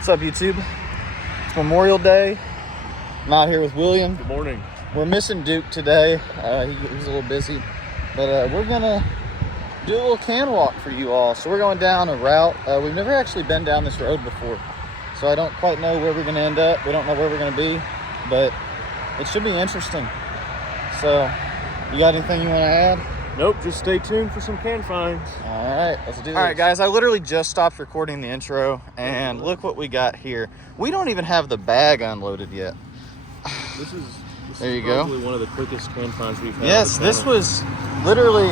What's up, YouTube? It's Memorial Day. I'm out here with William. Good morning. We're missing Duke today. He's a little busy, but we're gonna do a little can walk for you all. So we're going down a route. We've never actually been down this road before, so I don't quite know where we're gonna end up. We don't know where we're gonna be, but it should be interesting. So, you got anything you want to add? Nope, just stay tuned for some can finds. All right, let's do this. All right, guys, I literally just stopped recording the intro, and look what we got here. We don't even have the bag unloaded yet. This is probably one of the quickest can finds we've had. Yes, this was literally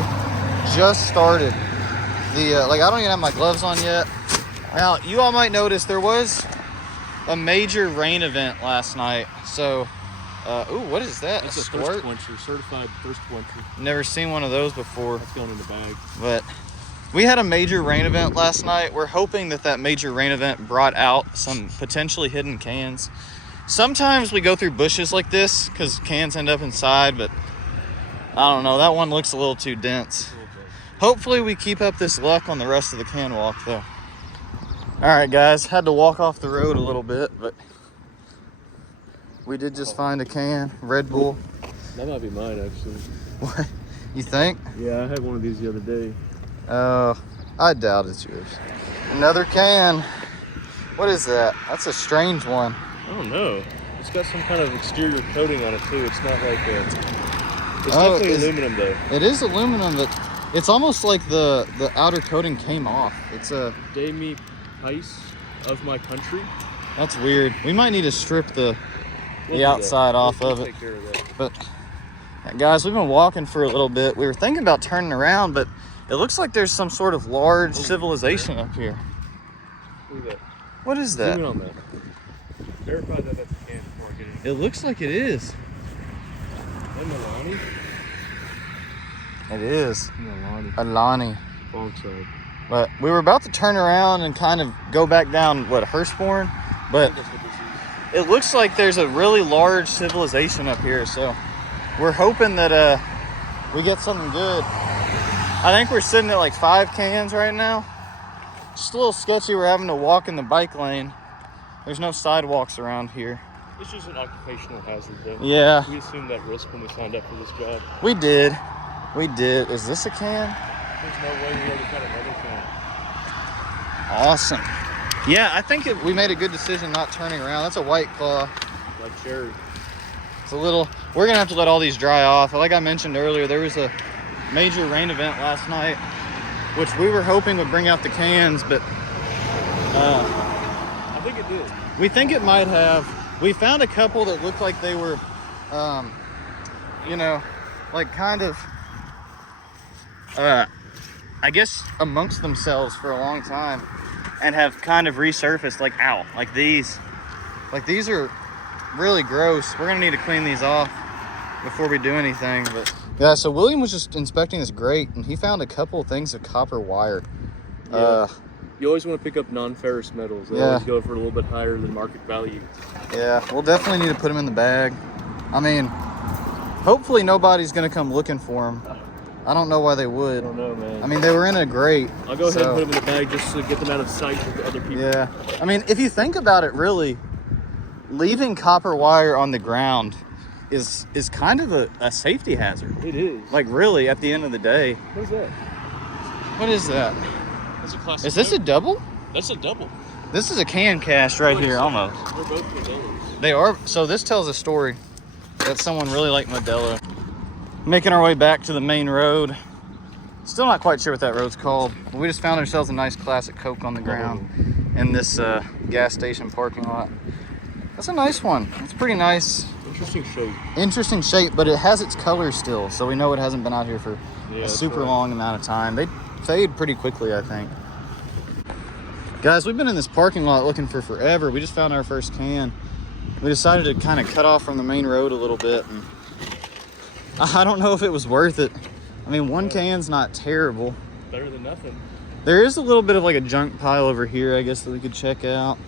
just started. I don't even have my gloves on yet. Now, you all might notice there was a major rain event last night, so... ooh, what is that? That's a a squirt? thirst quencher, certified thirst quencher. Never seen one of those before. That's going in the bag. But we had a major rain event last night. We're hoping that major rain event brought out some potentially hidden cans. Sometimes we go through bushes like this because cans end up inside, but I don't know. That one looks a little too dense. Hopefully we keep up this luck on the rest of the can walk, though. All right, guys. Had to walk off the road a little bit, but... we did just find a can, Red Bull. That might be mine, actually. What? You think? Yeah, I had one of these the other day. Oh, I doubt it's yours. Another can. What is that? That's a strange one. I don't know. It's got some kind of exterior coating on it, too. It's not like a... It's definitely aluminum, though. It is aluminum, but it's almost like the outer coating came off. It's a... De mi país, of my country. That's weird. We might need to strip the We'll outside off of it. Take care of that. But guys, we've been walking for a little bit. We were thinking about turning around, but it looks like there's some sort of large civilization up here. Look at that. What is that? Zoom in on that. Verify that that's a can before I get in. It looks like it is. Is that Milani? It is. Milani. Alani. Wrong side. But we were about to turn around and kind of go back down, Hurstbourne? But it looks like there's a really large civilization up here, so we're hoping that we get something good. I think we're sitting at like 5 cans right now. Just a little sketchy. We're having to walk in the bike lane. There's no sidewalks around here. It's just an occupational hazard, though. Yeah. We assumed that risk when we signed up for this job. We did. We did. Is this a can? There's no way we already got another can. Awesome. Yeah, I think we made a good decision not turning around. That's a White Claw. Like cherry. It's a little... We're going to have to let all these dry off. Like I mentioned earlier, there was a major rain event last night, which we were hoping would bring out the cans, but... I think it did. We think it might have. We found a couple that looked like they were, like kind of... I guess amongst themselves for a long time and have kind of resurfaced like these are really gross. We're gonna need to clean these off before we do anything. But yeah, so William was just inspecting this grate and he found a couple of things of copper wire. Yeah. You always want to pick up non-ferrous metals. They always go for a little bit higher than market value. Yeah, we'll definitely need to put them in the bag. I mean, hopefully nobody's gonna come looking for them. I don't know why they would. I don't know, man. I mean, they were in a grate. I'll go ahead and put them in the bag just to get them out of sight of the other people. Yeah. I mean, if you think about it, really, leaving copper wire on the ground is kind of a safety hazard. It is. Like, really, at the end of the day. What is that? What is that? That's a classic. Is this a double? That's a double. This is a can cast right here, almost. They're both Modelo's. They are. So this tells a story that someone really liked Modelo. Making our way back to the main road. Still not quite sure what that road's called. But we just found ourselves a nice classic Coke on the ground in this gas station parking lot. That's a nice one. It's pretty nice. Interesting shape. Interesting shape, but it has its color still, so we know it hasn't been out here for a super long amount of time. They fade pretty quickly, I think. Guys, we've been in this parking lot looking for forever. We just found our first can. We decided to kind of cut off from the main road a little bit, and I don't know if it was worth it. I mean, one can's not terrible. Better than nothing. There is a little bit of like a junk pile over here, I guess, that we could check out.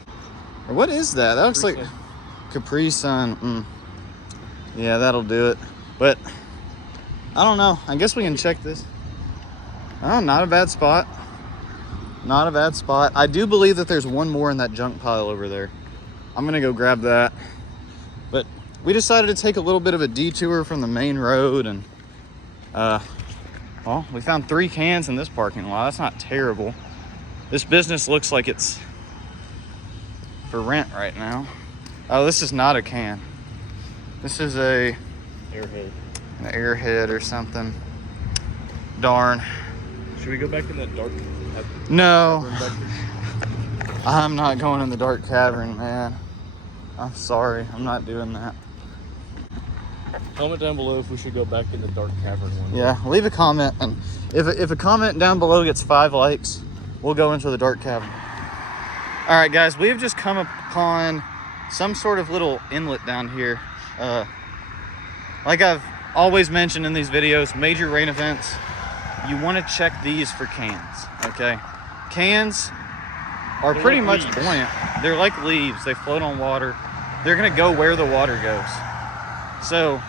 Or what is that? That looks like Capri Sun. Yeah, that'll do it. But I don't know. I guess we can check this. Oh, not a bad spot. Not a bad spot. I do believe that there's one more in that junk pile over there. I'm gonna go grab that. But we decided to take a little bit of a detour from the main road, and well, we found 3 cans in this parking lot. That's not terrible. This business looks like it's for rent right now. Oh, this is not a can. This is an airhead or something. Darn. Should we go back in that dark? No. I'm not going in the dark cavern, man. I'm sorry. I'm not doing that. Comment down below if we should go back in the dark cavern one. Yeah, leave a comment, and if a comment down below gets 5 likes, we'll go into the dark cavern. All right, guys, we have just come upon some sort of little inlet down here. Like I've always mentioned in these videos, major rain events, you want to check these for cans, okay? Cans are They're pretty like much leaves. buoyant. They're like leaves. They float on water. They're gonna go where the water goes. So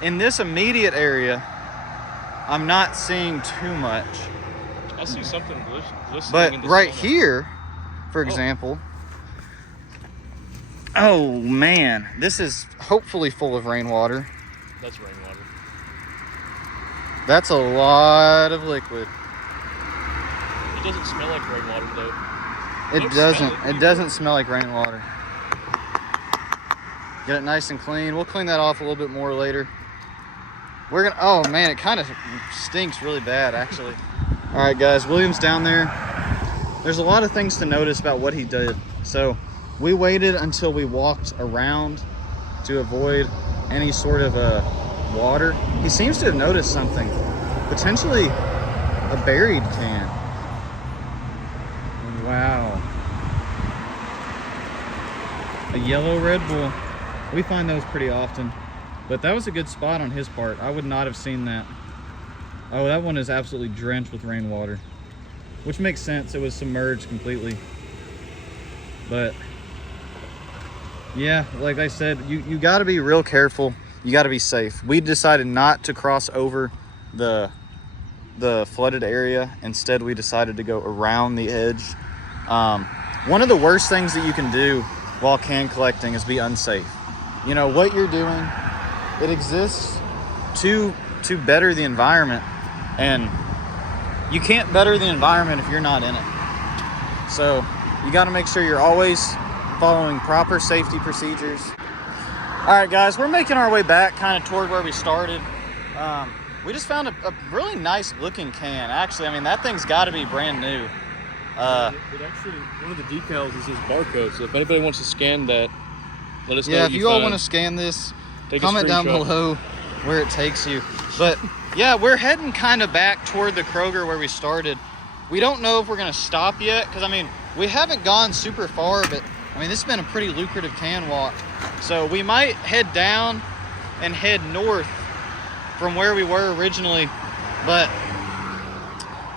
in this immediate area, I'm not seeing too much. I see something glistening. But in the right sun. here, for example, oh man, this is hopefully full of rainwater. That's rainwater. That's a lot of liquid. It doesn't smell like rainwater though. It Don't doesn't. smell it. It doesn't smell like rainwater. Get it nice and clean. We'll clean that off a little bit more later. We're gonna. Oh man, it kind of stinks really bad, actually. All right, guys. William's down there. There's a lot of things to notice about what he did. So we waited until we walked around to avoid any sort of water. He seems to have noticed something, potentially a buried can. Wow. A yellow Red Bull. We find those pretty often, but that was a good spot on his part. I would not have seen that. Oh, that one is absolutely drenched with rainwater, which makes sense. It was submerged completely. But yeah, like I said, you got to be real careful. You got to be safe. We decided not to cross over the flooded area. Instead, we decided to go around the edge. One of the worst things that you can do while can collecting is be unsafe. You know what you're doing, it exists to better the environment, and you can't better the environment if you're not in it. So you got to make sure you're always following proper safety procedures. All right, guys, we're making our way back kind of toward where we started. We just found a really nice looking can. Actually, I mean, that thing's got to be brand new. It actually, one of the decals is his barcode. So if anybody wants to scan that, let us know. Yeah, if you all want to scan this, comment down below where it takes you. But yeah, we're heading kind of back toward the Kroger where we started. We don't know if we're going to stop yet, because I mean, we haven't gone super far, but I mean, this has been a pretty lucrative can walk. So we might head down and head north from where we were originally, but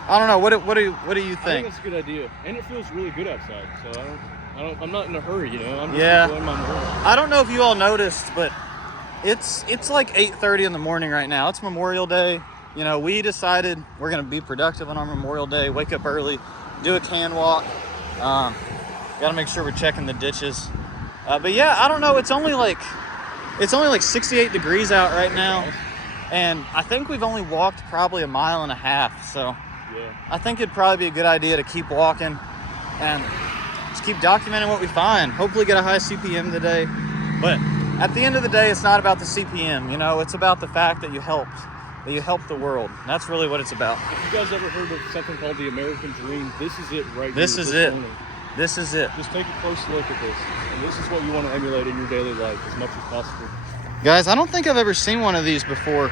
I don't know. What do you I think? think that's a good idea, and it feels really good outside. So I'm not in a hurry, you know. I'm just Yeah. enjoying my morning. I don't know if you all noticed, but it's like 8:30 in the morning right now. It's Memorial Day. You know, we decided we're gonna be productive on our Memorial Day. Wake up early, do a can walk. Gotta make sure we're checking the ditches. But yeah, I don't know. It's only like 68 degrees out right now, and I think we've only walked probably a mile and a half. So Yeah. I think it'd probably be a good idea to keep walking and just keep documenting what we find. Hopefully get a high CPM today. But at the end of the day, it's not about the CPM, you know, it's about the fact that you helped the world. That's really what it's about. If you guys ever heard of something called the American Dream, this is it right This here. is it. Morning. This is it. Just take a close look at this. And this is what you want to emulate in your daily life as much as possible. Guys, I don't think I've ever seen one of these before.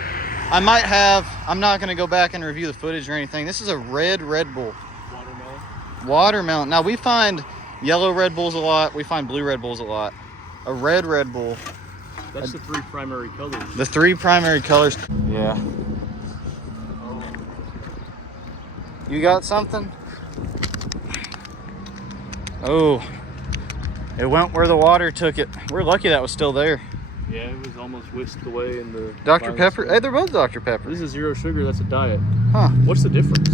I might have. I'm not going to go back and review the footage or anything. This is a red Bull. Watermelon. Watermelon. Now, we find yellow Red Bulls a lot. We find blue Red Bulls a lot. A red Bull. That's the 3 primary colors. The 3 primary colors. Yeah. You got something? Oh. It went where the water took it. We're lucky that was still there. Yeah, it was almost whisked away in the Dr. Pepper. Hey, they're both Dr. Pepper. This is 0 sugar. That's a diet. Huh. What's the difference?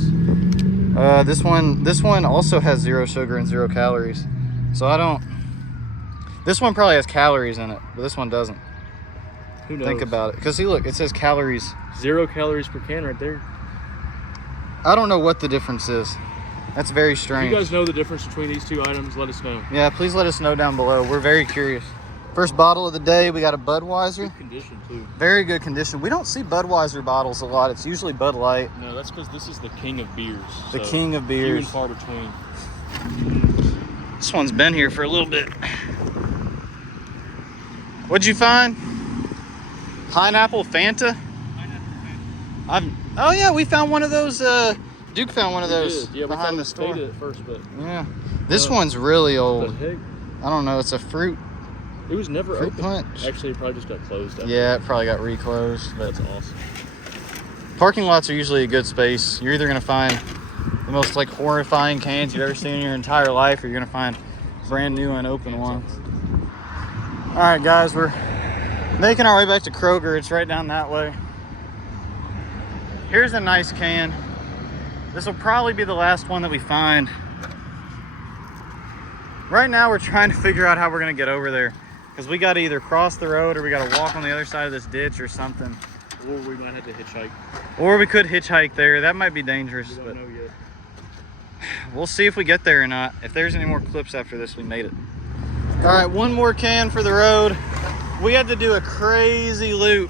This one also has 0 sugar and 0 calories. So I don't. This one probably has calories in it, but this one doesn't. Who knows? Think about it, because see, look, it says calories. 0 calories per can right there. I don't know what the difference is. That's very strange. If you guys know the difference between these two items, let us know. Yeah, please let us know down below. We're very curious. First bottle of the day, we got a Budweiser. Good condition too. Very good condition. We don't see Budweiser bottles a lot. It's usually Bud Light. No, that's because this is the king of beers. The king of beers. Few and far between. This one's been here for a little bit. What'd you find? Pineapple Fanta? Oh yeah, we found one of those. Duke found one of those behind the store. It at first, but yeah, this one's really old. What the heck? I don't know. It's a fruit. It was never Fruit open. punch. Actually, it probably just got closed. Yeah, it probably got reclosed. But That's awesome. parking lots are usually a good space. You're either gonna find the most like horrifying cans you've ever seen in your entire life, or you're gonna find brand new unopened ones. All right, guys, we're making our way back to Kroger. It's right down that way. Here's a nice can. This will probably be the last one that we find. Right now, we're trying to figure out how we're gonna get over there, because we gotta either cross the road or we gotta walk on the other side of this ditch or something. Or we might have to hitchhike. Or we could hitchhike there. That might be dangerous, We but don't know yet. we'll see if we get there or not. If there's any more clips after this, we made it. All right, one more can for the road. We had to do a crazy loop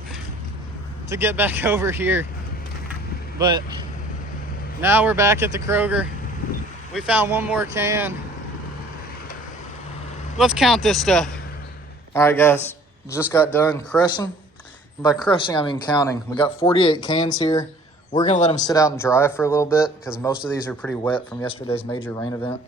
to get back over here, but now we're back at the Kroger. We found one more can. Let's count this stuff. All right, guys, just got done crushing. And by crushing, I mean counting. We got 48 cans here. We're gonna let them sit out and dry for a little bit, because most of these are pretty wet from yesterday's major rain event.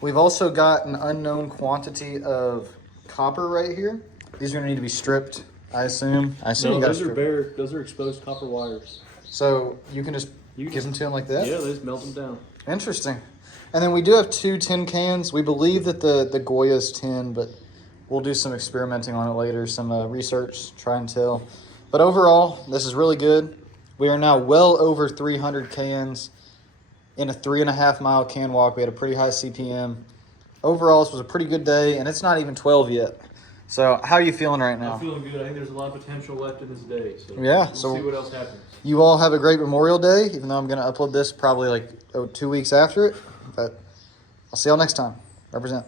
We've also got an unknown quantity of copper right here. These are gonna need to be stripped, I assume. No, you gotta those are strip. bare. Those are exposed copper wires. So you can just give them to him like that? Yeah, they just melt them down. Interesting. And then we do have 2 tin cans. We believe that the Goya's tin, but we'll do some experimenting on it later, some research, try and tell. But overall, this is really good. We are now well over 300 cans in a 3.5 mile can walk. We had a pretty high CPM. Overall, this was a pretty good day, and it's not even 12 yet. So how are you feeling right now? I'm feeling good. I think there's a lot of potential left in this day. So Yeah, we'll so see what else happens. You all have a great Memorial Day, even though I'm going to upload this probably like 2 weeks after it. But I'll see y'all next time. Represent.